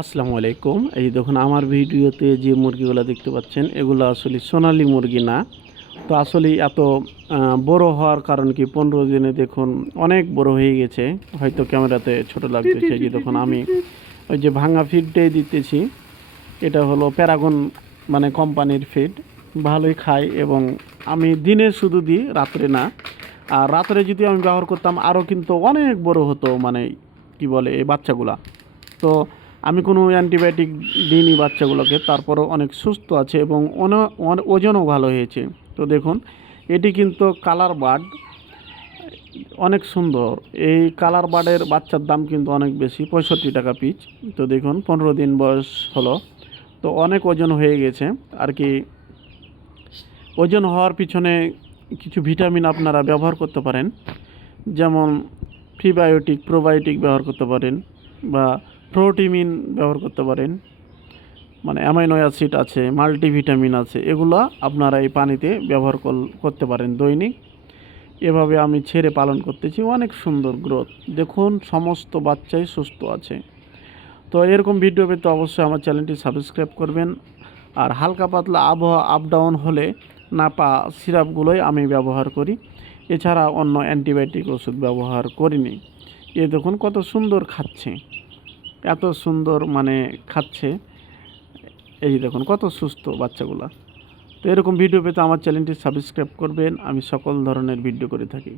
আসসালামু আলাইকুম। এই দেখুন আমার ভিডিওতে যে মুরগিগুলো দেখতে পাচ্ছেন এগুলো আসলে সোনালী মুরগি না। তো আসলে এত বড় হওয়ার কারণ কি 15 দিনে দেখুন অনেক বড় হয়ে গেছে। হয়তো ক্যামেরাতে ছোট লাগতেছে। এই যে দেখুন আমি ওই যে ভাঙা ফিডটাই দিতেছি। এটা হলো প্যারাগন মানে কোম্পানির ফিড। ভালোই খায় এবং আমি দিনে শুধু দিই, রাত্রে না। আর রাত্রে যদি আমি ব্যবহার করতাম আরও কিন্তু অনেক বড় হতো, মানে কি বলে এই বাচ্চাগুলা। তো আমি কোনো অ্যান্টিবায়োটিক দিইনি বাচ্চাগুলোকে, তারপরেও অনেক সুস্থ আছে এবং ওজনও ভালো হয়েছে। তো দেখুন এটি কিন্তু কালার বার্ড, অনেক সুন্দর। এই কালার বার্ডের বাচ্চার দাম কিন্তু অনেক বেশি, 65 টাকা পিস। তো দেখুন 15 দিন বয়স হলো, তো অনেক ওজন হয়ে গেছে আর কি। ওজন হওয়ার পিছনে কিছু ভিটামিন আপনারা ব্যবহার করতে পারেন, যেমন প্রিবায়োটিক প্রোবায়োটিক ব্যবহার করতে পারেন বা প্রোটিমিন ব্যবহার করতে পারেন। মানে অ্যামাইনো অ্যাসিড আছে, মাল্টিভিটামিন আছে, এগুলো আপনারা এই পানিতে ব্যবহার করতে পারেন দৈনিক। এভাবে আমি ছেড়ে পালন করতেছি, অনেক সুন্দর গ্রোথ। দেখুন সমস্ত বাচ্চাই সুস্থ আছে। তো এরকম ভিডিও পেতে অবশ্যই আমার চ্যানেলটি সাবস্ক্রাইব করবেন। আর হালকা পাতলা আবহাওয়া আপ ডাউন হলে নাপা সিরাপগুলোই আমি ব্যবহার করি, এছাড়া অন্য অ্যান্টিবায়োটিক ওষুধ ব্যবহার করিনি। এ দেখুন কত সুন্দর খাচ্ছে, এত সুন্দর মানে খাচ্ছে। এই দেখুন কত সুস্থ বাচ্চাগুলা। তো এরকম ভিডিও পেতে আমার চ্যানেলটি সাবস্ক্রাইব করবেন, আমি সকল ধরনের ভিডিও করে থাকি।